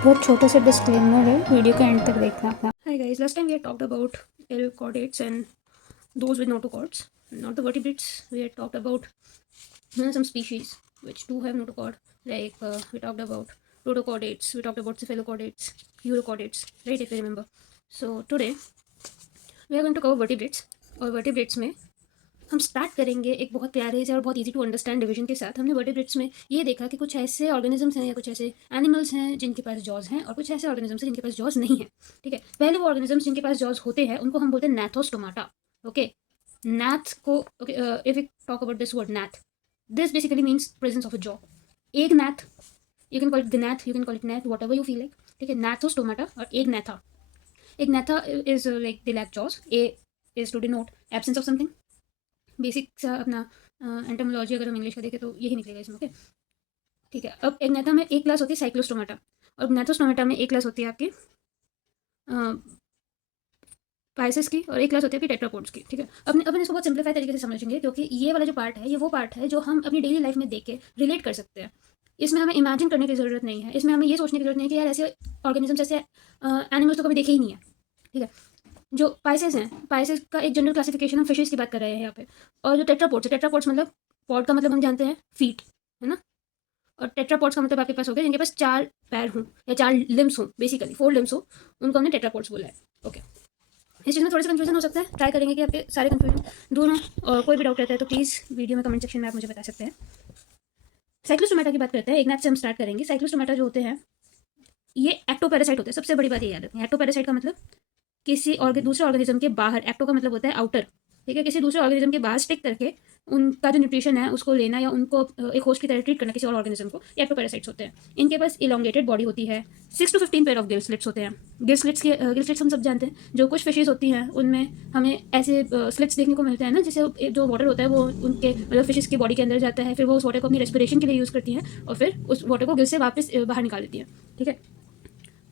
बहुत छोटा सा डिस्क्लेमर है, वीडियो का एंड तक देखना अपना। Hi guys, last time we had talked about ill chordates and those with notochords, not the vertebrates. We had talked about some species which do have notochord, like we talked about protochordates, we talked about cephalochordates, urochordates, right, if you remember. So today we are going to cover vertebrates, और vertebrates में हम start करेंगे एक बहुत प्यारे से और बहुत इजी टू अंडरस्टैंड डिवीजन के साथ। हमने वर्टिब्रेट्स में ये देखा कि कुछ ऐसे ऑर्गेनिजम्स हैं या कुछ ऐसे एनिमल्स हैं जिनके पास जॉज हैं और कुछ ऐसे ऑर्गेनिजम्स हैं जिनके पास जॉज नहीं है। ठीक है, पहले वो ऑर्गेनिजम्स जिनके पास जॉज होते हैं उनको हम बोलते हैं नैथोस्टोमाटा। ओके, नैथ को okay, if you talk about this word gnath, this basically means presence of a jaw. एक gnath, you can call it gnat, you can call it gnath, whatever you feel like. ठीक है, gnathostomata और agnatha. Agnatha is like they lack jaws, A is to denote absence of something. Basic सा अपना entomology अगर हम English का देखें तो यही निकलेगा इसमें। ओके, ठीक है। अब एक नेथा में एक क्लास होती है साइक्लोस्टोमाटा और नैथोस्टोमाटा में एक क्लास होती है आपकी पाइसेस की और एक क्लास होती है आपकी टेट्रापोड्स की। ठीक है, अपन इसको बहुत सिंप्लीफाई तरीके से समझेंगे क्योंकि ये वाला जो पार्ट है ये वो पार्ट है जो हम अपनी डेली लाइफ में देख के रिलेट कर सकते हैं। इसमें हमें इमेजिन करने की ज़रूरत नहीं है, इसमें हमें ये सोचने की जरूरत नहीं है कि यार ऐसे ऑर्गेनिजम्स ऐसे एनिमल्स तो कभी देखे ही नहीं है। ठीक है, जो पाइसेस हैं, पाइसेस का एक जनरल क्लासिफिकेशन हम फिशेस की बात कर रहे हैं यहाँ पे। और जो टेट्रापोड्स है, टेट्रापोड्स मतलब पॉड का मतलब हम जानते हैं फीट, है ना। और टेट्रापोड्स का मतलब आपके पास हो गया जिनके पास 4 पैर हों या 4 लिम्स हों, बेसिकली 4 लिम्स हों, उनको हमने टेट्रापोड्स बोला है। ओके, इस चीज़ में थोड़ा सा कन्फ्यूजन हो सकता है, ट्राई करेंगे कि आपके सारे कन्फ्यूजन दूर हों। और कोई भी डाउट रहता है तो प्लीज़ वीडियो में कमेंट सेक्शन में आप मुझे बता सकते हैं। साइक्लोस्टोमाटा की बात करते हैं, एक मैथ से हम स्टार्ट करेंगे। साइक्लोस्टोमाटा जो होते हैं ये एक्टोपैरासाइट होते हैं। सबसे बड़ी बात ये याद रखनी है, एक्टोपैरासाइट का मतलब किसी दूसरे ऑर्गेनिज्म के बाहर, एक्टो का मतलब होता है आउटर। ठीक है, किसी दूसरे ऑर्गेनिज्म के बाहर स्टिक करके उनका जो न्यूट्रिशन है उसको लेना या उनको एक होस्ट की तरह ट्रीट करना किसी और ऑर्गेनिज्म को, ये एक्टोपैरासाइट्स होते हैं। इनके पास इलोंगेटेड बॉडी होती है, 6 to 15 pair of gill slits होते हैं। गिल स्लिट्स हम सब जानते हैं, जो कुछ फिशेज होती हैं उनमें हमें ऐसे स्लिट्स देखने को मिलते हैं ना, जिससे जो वाटर होता है वो उनके मतलब फिशेज की बॉडी के अंदर जाता है, फिर वो उस वाटर को अपनी रेस्पिरेशन के लिए यूज़ करती हैं और फिर उस वाटर को गिल से वापस बाहर निकाल देती हैं। ठीक है,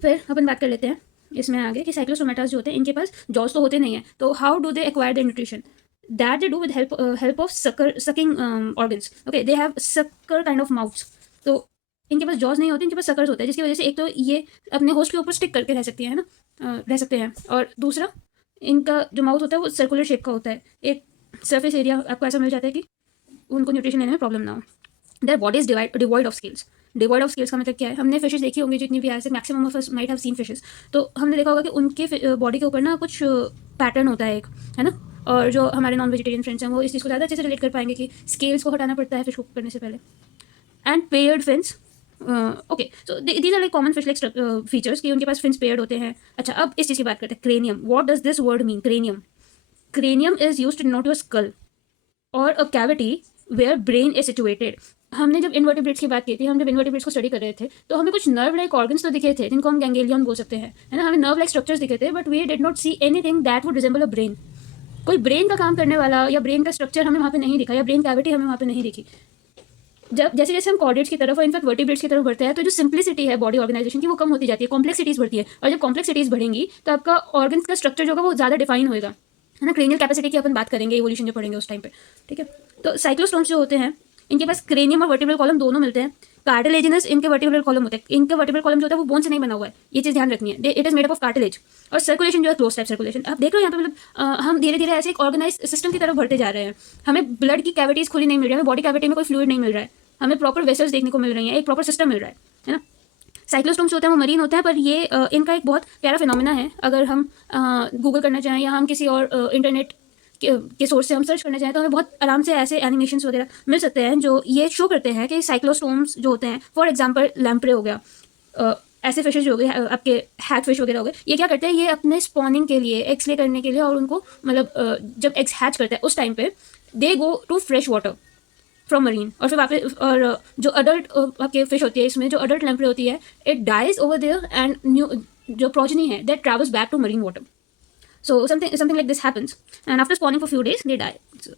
फिर अपन बात कर लेते हैं इसमें आगे कि साइक्लोस्टोमेटास जो होते हैं इनके पास जॉज तो होते नहीं है, तो how do they acquire the nutrition? That they do with help of sucking organs. Okay, they have sucker kind of mouths. तो इनके पास जॉज नहीं होते, इनके पास सकर्स होते हैं, जिसकी वजह से एक तो ये अपने होस्ट के ऊपर स्टिक करके रह सकती है ना, रह सकते हैं। और दूसरा, इनका जो माउथ होता है वो सर्कुलर शेप का होता है, एक सरफेस एरिया आपको ऐसा मिल जाता है कि उनको न्यूट्रिशन लेने में प्रॉब्लम ना हो। Their body is devoid of scales. Devoid of scales का मतलब क्या है? हमने फिशेस देखी होंगी जितनी भी, ऐसे maximum of us might have seen fishes, तो हमने देखा होगा कि उनके बॉडी के ऊपर ना कुछ पैटर्न होता है एक, है ना। और जो हमारे नॉन वेजिटेरियन फ्रेंड्स हैं वो इस चीज़ को ज़्यादा अच्छे से रिलेट कर पाएंगे कि स्केल्स को हटाना पड़ता है फिश कुक करने से पहले। And paired fins. Okay, so these are like common fish like features कि उनके पास फिन्स पेयर्ड होते हैं। अच्छा, अब इस चीज़ की बात करते हैं, cranium. What does this word mean, cranium? Cranium is used to denote your skull और a cavity where brain is situated. हमने जब इनवर्टिब्रेट्स की बात की थी, हम जब इनवर्टिब्रेट्स को स्टडी कर रहे थे तो हमें कुछ नर्व लाइक ऑर्गन्स तो दिखे थे जिनको हम गैंगेलियन बोल सकते हैं, है ना। हमें नर्व लाइक स्ट्रक्चर्स दिखे थे, but we did not see anything that would resemble a brain. कोई ब्रेन का काम करने वाला या ब्रेन का स्ट्रक्चर हमें वहाँ पे नहीं दिखा, या ब्रेन कैविटी हमें वहाँ पे नहीं दिखी। जब जैसे जैसे हम कॉर्डेट्स की तरफ और इनफैक्ट वर्टिब्रेट्स की तरफ बढ़ते हैं तो जो सिंप्लिसिटी है बॉडी ऑर्गेनाइजेशन की वो कम होती जाती है, कॉम्प्लेक्सिटीज बढ़ती है। और जब कॉम्प्लेक्सिटीज बढ़ेंगी तो आपका ऑर्गन्स का स्ट्रक्चर जो होगा वो ज़्यादा डिफाइन होगा, है ना। क्रेनियल कैपेसिटी की अपन बात करेंगे, इवोल्यूशन जो पढ़ेंगे उस टाइम पे। ठीक है, तो साइक्लोस्टोम्स जो होते हैं इनके पास क्रेनियम और वर्टिब्रल कॉलम दोनों मिलते हैं। कार्टिलेजिनस इनके वर्टिब्रल कॉलम होते हैं, इनके वर्टिब्रल कॉलम जो होता है वो बोन से नहीं बना हुआ है, ये चीज़ ध्यान रखनी है। It is made up of cartilage. और सर्कुलेशन जो है क्लोज टाइप सर्कुलेशन। आप देख रहे हो यहाँ पे मतलब हम धीरे धीरे ऐसे एक ऑर्गेनाइज सिस्टम की तरफ बढ़ते जा रहे हैं। हमें ब्लड की कैविटीज खुली नहीं मिल रही है, हमें बॉडी कैविटी में कोई फ्लूइड नहीं मिल रहा है, हमें प्रॉपर वेसल्स देखने को मिल रही हैं, एक प्रॉपर सिस्टम मिल रहा है ना। साइक्लोस्टोम्स होते हैं वो मरीन होते हैं, पर ये इनका एक बहुत प्यारा फिनोमिना है। अगर हम गूगल करना चाहें या हम किसी और इंटरनेट के सोर्स से हम सर्च करना चाहें तो हमें बहुत आराम से ऐसे एनिमेशंस वगैरह मिल सकते हैं जो ये शो करते हैं कि साइक्लोस्टोम्स जो होते हैं, फॉर एग्जांपल लैम्प्रे हो गया, ऐसे फिशेज जो हो गए आपके हैग फिश वगैरह हो गए, ये क्या करते हैं, ये अपने स्पॉनिंग के लिए, एग्स ले करने के लिए, और उनको मतलब जब एग्स हैच करते हैं उस टाइम पे they go to fresh water from marine. और फिर वापस, और जो अडल्ट आपके फिश होती है, इसमें जो अडल्ट लैम्प्रे होती है, it dies over there and new जो प्रोजनी है that travels back to marine water. So something like this happens, and after spawning for few days, they die. So,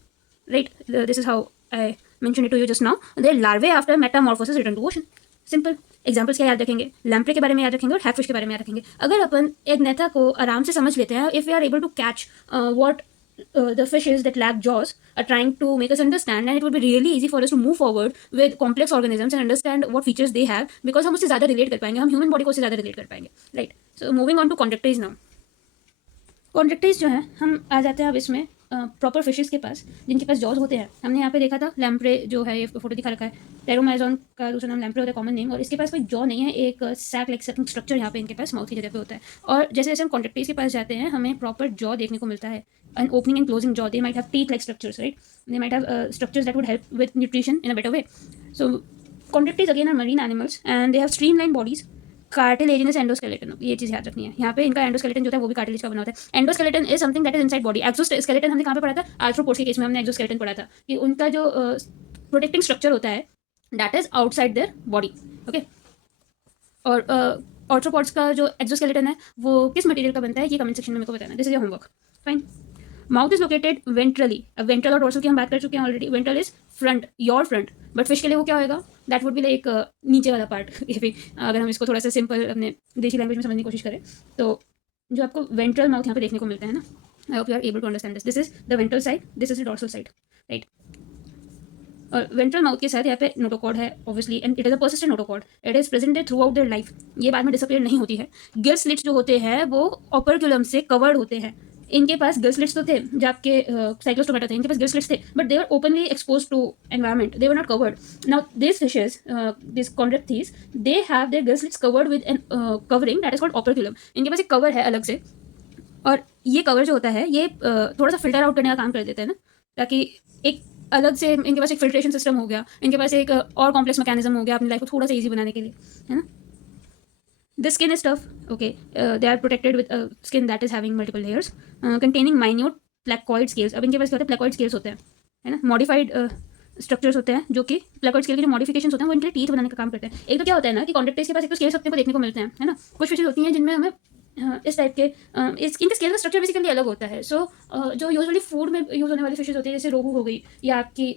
right? This is how I mentioned it to you just now. Their larvae after metamorphosis return to ocean. Simple. Examples क्या याद रखेंगे? Lamprey के बारे में याद रखेंगे और hagfish के बारे में याद रखेंगे। अगर अपन एक नेथा को आराम से समझ लेते हैं, if we are able to catch what the fishes that lack jaws are trying to make us understand, and it would be really easy for us to move forward with complex organisms and understand what features they have, because हम उससे ज़्यादा relate कर पाएंगे, हम human body को उससे ज़्यादा relate कर पाएंगे, right? So moving on to contractiles now. कॉन्ट्रेक्टिस जो है, हम आ जाते हैं अब इसमें प्रॉपर फिशेस के पास जिनके पास जॉज होते हैं. हमने यहाँ पे देखा था लैम्प्रे जो है, ये फोटो दिखा रखा है, टेरोमाइजोन का दूसरा नाम लैम्प्रे होता है, कॉमन नेम, और इसके पास कोई जॉ नहीं है, एक सैक लाइक स्ट्रक्चर यहाँ पे इनके पास माउथ की जगह पे होता है. और जैसे जैसे हम कॉन्ट्रेक्टिस के पास जाते हैं हमें प्रॉपर जॉ देखने को मिलता है, an opening and closing jaw. They might have teeth like structures, right? They might have structures that would help with nutrition in a better way. So chondrichthyes again are marine animals and they have streamline bodies. Cartilaginous endoskeleton, ये चीज़ याद रखनी है. यहाँ पे इनका endoskeleton जो है वो भी कार्टिलेज का बना होता है. Endoskeleton is something that is inside body. Exoskeleton हमने कहाँ पे पढ़ा था? आर्थ्रोपोड्स के केस में हमने एक्सोस्केलेटन पढ़ा था कि उनका जो प्रोटेक्टिंग स्ट्रक्चर होता है that is outside their body. Okay, और आर्थ्रोपोड्स का जो एक्सोस्केलेटन है वो किस मटेरियल का बनता है, ये कमेंट सेक्शन में मेरे को बताना. This is your homework. Fine. Mouth is located ventrally. अब वेंट्रल और डोर्सल की हम बात कर चुके हैं already. Ventral is front, your front, but fish के लिए वो क्या होएगा? दैट वुड बी लाइक नीचे वाला पार्ट. ये भी अगर हम इसको थोड़ा सा सिंपल अपने देसी लैंग्वेज में समझने की कोशिश करें तो जो आपको वेंट्रल माउथ यहाँ पे देखने को मिलता है ना, I hope you are able to understand this. This is the ventral side, this is the dorsal side, right? और वेंट्रल माउथ के साथ यहाँ पे नोटोकॉर्ड है obviously, and it is a persistent notochord. It is present there throughout their life. ये बाद में disappear नहीं होती है. गिल स्लिट्स जो होते हैं वो ऑपरक्यूलम से कवर्ड होते हैं. इनके पास गिल स्लिट्स तो थे जो आपके साइक्लोस्टोमेटा थे, इनके पास गिल स्लिट्स थे, but they were openly expose to environment, they were not covered. Now this fishes, this chondrichthyes, they have their gill slits covered with an covering that is called operculum. इनके पास एक cover है अलग से, और ये cover जो होता है ये थोड़ा सा फिल्टर आउट करने का काम कर देता है ना, ताकि एक अलग से इनके पास एक फिल्ट्रेशन सिस्टम हो गया, इनके पास एक और कॉम्प्लेक्स मैकेनिज्म हो गया अपनी लाइफ को थोड़ा सा ईजी बनाने के लिए, है ना. The skin is tough. Okay, they are protected with a skin that is having multiple layers, containing minute placoid scales. अब इनके पास क्या होता है? placoid scales होते हैं, है ना. मॉडिफाइड स्ट्रक्चर्स होते हैं जो कि placoid scale के जो मॉडिफिकेशंस होते हैं वो इनके टीथ बनाने का काम करते हैं. एक तो क्या होता है ना कि कॉन्ट्रेक्टिस के पास एक तो स्केल्स अपने को देखने को मिलते हैं, है ना. कुछ फिशेज होती हैं जिनमें हमें इस टाइप के इनके स्केल का स्ट्रक्चर बेसिकली अलग होता है. सो जो यूजुअली फूड में यूज होने वाली फिशेज होती है जैसे रोहू हो गई या आपकी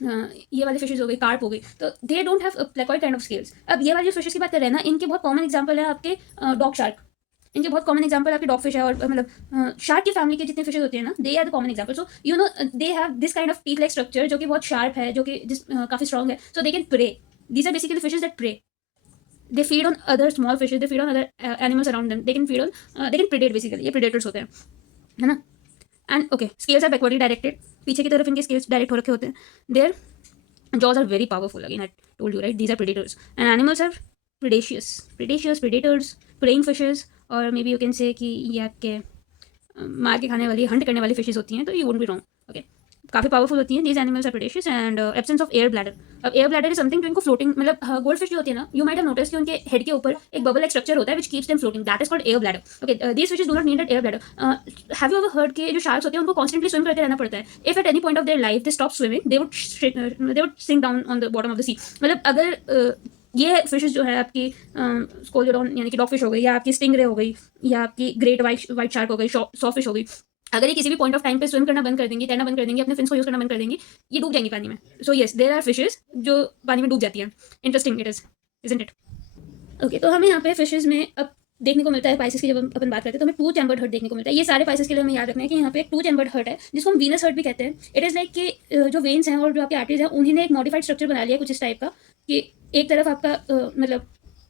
ये वाली फिशेज हो गई, कार्प हो गई, तो they don't have placoid kind of scales. अब ये वाली फिशेज की बात कर रहे हैं ना, इनके बहुत कॉमन एग्जांपल है आपके डॉग शार्क. इनके बहुत कॉमन एग्जांपल आपके डॉग फिश है, और मतलब शार्क की फैमिली के जितने फिशेज होते हैं ना, they are the common example. So you know they have this kind of teeth like structure जो कि बहुत शार्प है, जो कि काफी स्ट्रॉन्ग है. So they can prey. These are basically fishes that prey. They feed on other small fishes, they feed on other animals around them. They can feed on, they can predate basically. ये predators होते हैं, है ना. And okay, scales are backwardly directed. पीछे की तरफ इनके scales direct हो रखे होते हैं. Their jaws are very powerful. Again, I told you, right? These are predators, and animals are predaceous, predators, preying fishes, or maybe you can say कि ये आपके मार के खाने वाली, हंट करने वाली फिशेज होती हैं, तो you won't be wrong. Okay, काफ़ी पावरफुल होती हैं. These animals are predaceous, and absence of air bladder. अब एयर ब्लैडर इज समथिंग जो इनको फ्लोटिंग, मतलब गोल्ड फिश जो होती है ना, यू माइट हैव नोटिस कि उनके हेड के ऊपर एक बबल लाइक स्ट्रक्चर होता है which keeps them floating. That is called air bladder. Okay, these fishes do not need that air bladder. Have you ever heard कि जो शार्क्स होते हैं उनको कॉन्स्टेंटली स्विम करते रहना पड़ता है. If at any point of their life they stop swimming, they would sink down on the bottom of the sea. मतलब अगर ये फिशेज जो है आपकी स्कोलोडॉन यानी कि डॉग फिश हो गई, या आपकी स्टिंगरे हो गई, या आपकी ग्रेट वाइट शार्क हो गई, सॉ फिश हो गई, अगर ये किसी भी पॉइंट ऑफ टाइम पे स्विम करना बंद कर देंगी, तैरना बंद कर देंगी, अपने फिन्स को यूज करना बंद कर देंगी, ये डूब जाएंगी पानी में. So yes, there are fishes जो पानी में डूब जाती हैं. Interesting it is, isn't it? Okay, तो हमें यहाँ पे फिशेज में अब देखने को मिलता है पाइसेस की. जब अपन बात करते हैं तो हमें टू चैम्बर्ड हर्ट देखने को मिलता है. ये सारे पाइसेस के लिए हमें याद रखना है कि यहाँ पे एक टू चैम्बर्ड हर्ट है जिसको हम वीनस हर्ट भी कहते हैं. इट इज़ लाइक कि जो वेन्स हैं और जो आपके आर्टरीज हैं उन्होंने एक मॉडिफाइड स्ट्रक्चर बना लिया कुछ इस टाइप का कि एक तरफ आपका मतलब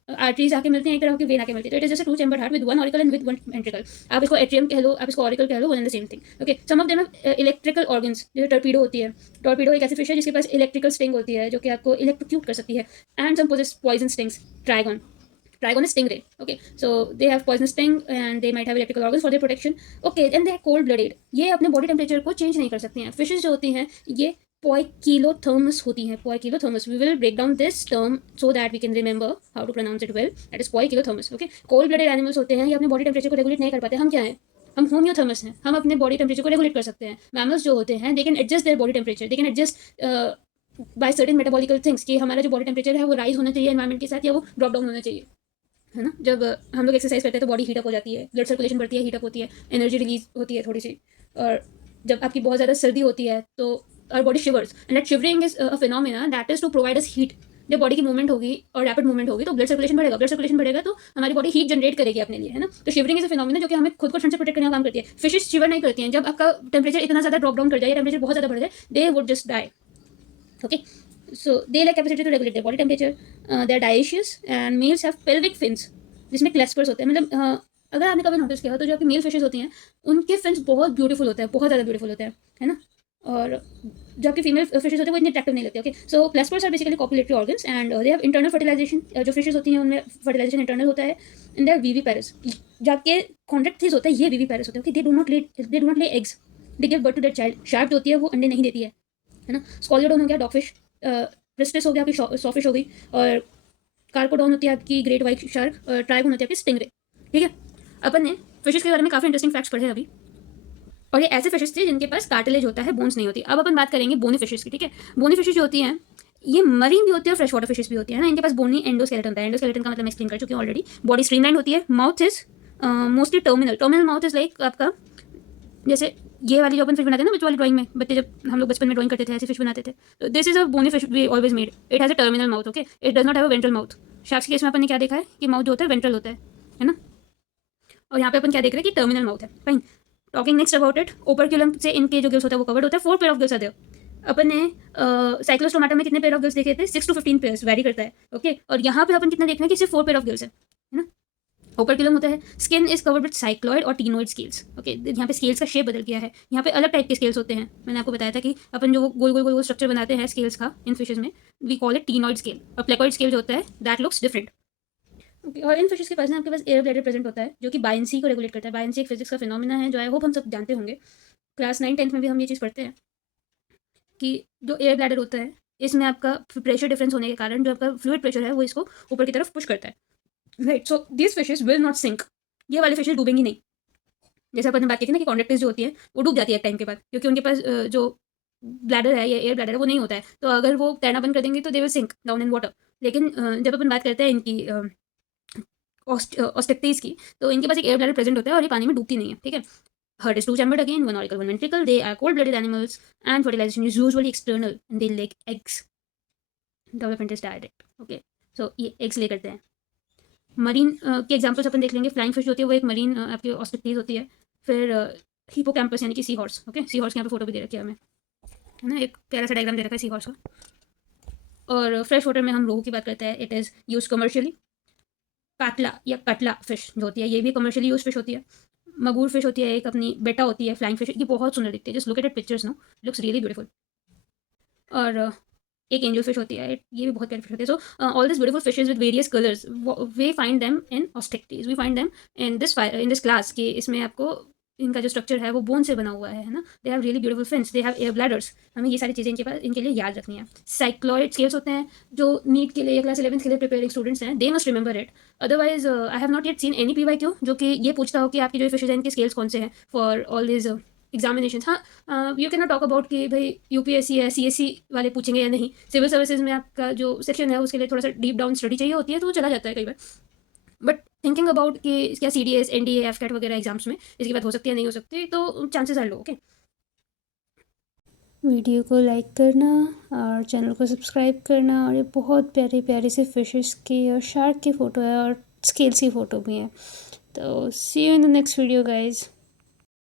आर्टरीज आके मिलती हैं, एक तरफ की वेन आके मिलती है. तो it is just two chambered heart with one auricle and with one ventricle. आप इसको एट्रियम कह लो, आप इसको ऑरिकल कह लो, one and the same thing. Okay, some of them have electrical organs. जैसे टॉर्पीडो होती है. टॉर्पीडो एक ऐसी फिश है जिसके पास इलेक्ट्रिकल स्टिंग होती है जो कि आपको इलेक्ट्रोक्यूट कर सकती है. And some possess poison stings. Trigon is stingray. Okay, so they have poisonous sting and they might have electrical organs for their protection. Okay, and they are cold blooded. ये अपने बॉडी टेम्परेचर को change नहीं कर सकती हैं. Fishes जो होती हैं ये poikilothermous होती हैं. Poikilothermous. We will break down this term so that we can remember how to pronounce it well. That is poikilothermous. Okay, cold blooded animals होते हैं, ये अपने बॉडी टेम्परेचर को रेगुलेट नहीं कर पाते. हम क्या हैं? हम होम्योथर्मस हैं. हम अपने बॉडी टेम्परेचर को रेगुलेट कर सकते हैं. मैमल्स जो होते हैं, they can adjust their body temperature. They can adjust by certain metabolical things कि हमारा जो बॉडी टेम्परेचर है वो राइज होना चाहिए एनवायरमेंट के साथ, या वो ड्रॉप डाउन होना चाहिए, है ना. जब हम लोग एक्सरसाइज करते हैं तो बॉडी हीटअप हो जाती है, ब्लड सर्कुलेशन बढ़ती है, हीटअप होती है, एनर्जी रिलीज होती है थोड़ी सी. और जब आपकी बहुत ज़्यादा सर्दी होती है तो our body shivers, and that shivering is a phenomena that is to provide us heat. जब बॉडी की मूवमेंट होगी और रैपिड मूवमेंट होगी तो ब्लड सर्कुलेशन बढ़ेगा तो हमारी बॉडी हीट जनरेट करेगी अपने लिए, है ना। तो शिवरिंग इज अ फिनोमिना जो कि हमें खुद को ठंड से प्रोटेक्ट करने का काम करती है। फिशेस शिवर नहीं करती हैं। जब आपका टेम्परेचर इतना ज़्यादा ड्रॉप डाउन कर जाए, टेम्परेचर बहुत ज़्यादा बढ़ जाए, they would just die. Okay, so they like capacity to regulate their body temperature. They are dioecious and males have pelvic fins जिसमें क्लेस्पर्स होते हैं। मतलब अगर आपने कभी नोटिस किया हो तो जो आपकी मेल फिशेज होती हैं उनके फिन्स बहुत ब्यूटीफुल होते हैं, बहुत ज़्यादा ब्यूटीफुल होते हैं, है ना। और जो आपकी फीमेल फिशेज होती है वो इतनी अट्रैक्टिव नहीं लगती। Okay, so claspers are basically copulatory organs and they have internal fertilization. जो फिशेज होती हैं उनमें फर्टिलाइजेशन इंटरनल होता है। एंड देयर वीवी पैरस, जो आपके कॉन्ट्रैक्टिस होता है ये वीवी पैरस होते हैं। Okay, they do not lay eggs, they give birth to their child. Shark जो होती है वो अंडे नहीं देती है ना। स्कॉलियोडोन हो गया डॉगफिश, प्रिस्टिस हो गया आपकी सॉफिश हो गई, और कार्कोडॉन होती है आपकी ग्रेट वाइट शार्क, ट्राइगोन होती है आपकी स्टिंगरे। ठीक है, अपन ने फिशेस के बारे में काफ़ी इंटरेस्टिंग फैक्ट्स पढ़े अभी, और ये ऐसे फिशेस थे जिनके पास कार्टिलेज होता है, बोन्स नहीं होती। अब अपन बात करेंगे बोनी फिशेस की। ठीक है, बोनी फिशेस जो होती हैं ये मरीन भी होती है और फ्रेश वाटर फिशेस भी होती है ना। इनके पास बोनी एंडोस्केलेटन होता है। एंडोस्केलेटन का मतलब मैं एक्सप्लेन कर चुकी हूँ ऑलरेडी। बॉडी स्ट्रीमलाइन होती है। Mouth is mostly terminal mouth is like आपका, जैसे ये वाली जो अपन फिश बनाते हैं ना बच्चों वाली ड्राइंग में, बच्चे जब हम लोग बचपन में ड्राइंग करते थे ऐसे फिश बनाते थे। तो this is a bony fish we always made. It has a terminal mouth. Okay, it does not have a ventral mouth. Sharks के केस में अपन ने क्या देखा है कि माउथ जो होता है वेंट्रल होता है ना। और यहाँ पे अपन क्या देख रहे हैं कि टर्मिनल माउथ है। Fine, talking next about it, operculum से इनके जो गिल्स होता है वो कवर्ड होता है। 4 पेयर ऑफ गिल्स आते हैं। अपन ने साइक्लोस्टोमाटा में कितने पेयर ऑफ गिल्स देखे थे? 6 to 15 पेयर्स, वैरी करता है। ओके, और यहाँ पे अपन कितना देख रहे हैं कि सिर्फ 4 पेयर ऑफ गिल्स है ना। ओपर्क्यूलम होता है। Skin is covered with cycloid और टीनोइड स्केल्स। ओके, यहाँ पे स्केल्स का शेप बदल गया है। यहाँ पे अलग टाइप के स्केल्स होते हैं। मैंने आपको बताया था कि अपन जो गोल गोल गोल स्ट्रक्चर बनाते हैं स्केल्स का इन फिशेज में, we call it ctenoid scale. और प्लेकॉइड स्केल जो होता है दैट लुक्स डिफरेंट। ओके, और इन फिशेस के पास ना आपके पास एयर ब्लैडर प्रेजेंट होता है जो कि बायंसी को रेगुलेट करता है। बायंसी एक फिजिक्स का फिनोमिना है जो आई होप हम सब जानते होंगे। क्लास 9-10 में भी हम ये चीज़ पढ़ते हैं कि जो एयर ब्लैडर होता है इसमें आपका प्रेशर डिफरेंस होने के कारण जो आपका फ्लूइड प्रेशर है वो इसको ऊपर की तरफ पुश करता है। Right, so this fishes will not sink. ये वाले फिशेस डूबेंगी नहीं। जैसे अपन ने बात की थी ना कि कॉन्ट्रैक्टिस जो होती है वो डूब जाती है एक टाइम के बाद, क्योंकि उनके पास जो ब्लैडर है या एयर ब्लैडर है वो नहीं होता है। तो अगर वो तैरना बंद कर देंगे तो they will sink down in water. लेकिन जब अपन बात करते हैं इनकी ऑस्टेक्टिस की, तो इनके पास एक एयर ब्लैडर प्रेजेंट होता है और ये पानी में डूबती नहीं है। ठीक है, heart is two chambered again, one auricle, one ventricle. They are cold-blooded animals, and fertilization is usually external, and they lay eggs. Development is direct. Okay, so ये eggs lay करते हैं। मरीन के एग्जांपल्स अपन देख लेंगे। Flying fish होती है वो एक मरीन आपकी ऑस्ट्रिक्टीज होती है। फिर हिपोकैम्पस यानी कि sea horse. Okay, sea horse के यहाँ पे फोटो भी दे रखी है हमें, है ना। एक प्यारा सा डायग्राम दे रखा है सी हॉर्स का। और फ्रेश वाटर में हम रोहू की बात करते हैं। It is use commercially. Catla या कटला फिश जो होती है ये भी कमर्शियली यूज फिश होती है। मगूर फिश होती है एक अपनी, बेटा होती है फ्लाइंग फिश, ये बहुत सुंदर दिखती है। Just look at it pictures no, looks really beautiful. और एक एंजल फिश होती है, ये भी बहुत प्यारी फिश होती है। So all this beautiful fishes with various colours, we find them in osteichthyes, we find them in this class कि इसमें आपको इनका जो स्ट्रक्चर है वो बोन से बना हुआ है ना। They have really beautiful fins, they have air bladders. हमें ये सारी चीज़ें इनके लिए याद रखनी है। साइक्लॉइड स्केल्स होते हैं जो नीट के लिए या क्लास 11th के लिए प्रिपेयरिंग स्टूडेंट्स हैं, they must remember it. Otherwise I have not yet seen any PYQ जो कि ये पूछता हो कि आपकी जो फिशेज हैं इनके स्केल्स कौन से हैं फॉर ऑल दिस एग्जामिनेशन। हाँ, you can not talk about कि भाई UPSC है CSE वाले पूछेंगे या नहीं। सिविल सर्विसेज में आपका जो सेक्शन है उसके लिए थोड़ा सा डीप डाउन स्टडी चाहिए होती है तो वो चला जाता है कई बार। बट थिंकिंग अबाउट कि क्या CDS NDA FCAT वगैरह एग्जाम्स में इसकी बात हो सकती है नहीं हो सकती, तो chances are low. Okay, video को लाइक करना और चैनल को सब्सक्राइब करना। और ये बहुत प्यारी प्यारी सी फिशेस की और शार्क की फ़ोटो है और स्केल्स की फ़ोटो भी है। तो see you in the next video guys.